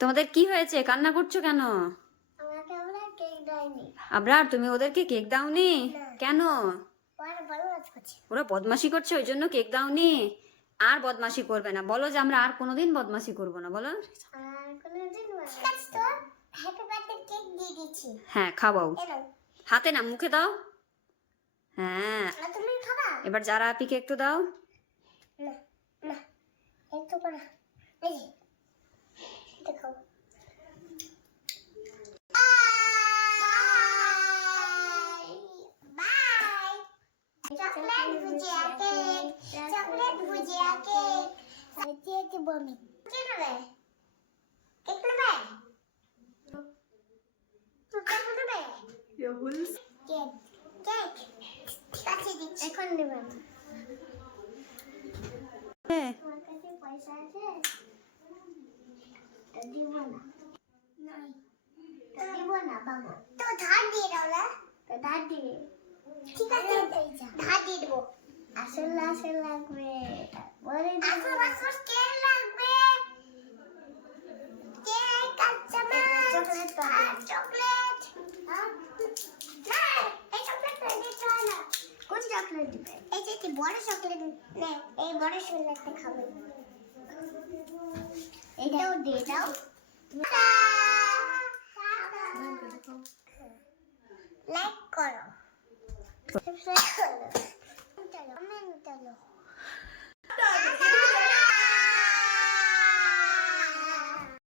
তোমাদের কি হয়েছে? কান্না করছো কেন? আবরার, তুমি ওদেরকে কেক দাওনি কেন? ওরা বদমাশি করছে, ওই জন্য কেক দাওনি? আর বদমাশি করবে না, বলো যে আমরা আর কোনোদিন বদমাশি করবো না, বলো। হ্যাঁ, খাওয়াও। হাতে না, মুখে দাও। হ্যাঁ, এবার যারা আপিকে একটু দাও। চকলেট ভুজিয়া কেক, চকলেট ভুজিয়া কেক। সাইতে বমি কি নেবে? কেক নেবে? কেক নেবে? কেক কেক ঠিক আছে, দিচ্ছি। এখন নেবে না। তোমার কাছে পয়সা আছে? দিব না। নাই, দিব না বাবা। তো ধার দিয়ে দাও না। তো ধার দিবে। ঠিক আছে, ধার দিয়ে দেবো। আসল লাগবে। আসল কে লাগবে? কেক আর চামচ আর চকলেট। না, এই চকলেট দিতে হয় না। কোন চকলেট দিবে? এই যে বড় চকলেট নে, এই বড় চকলেটটা খাবে। এটাও দিয়ে দাও। লাইক করো, সাবস্ক্রাইব করো, কমেন্ট করো।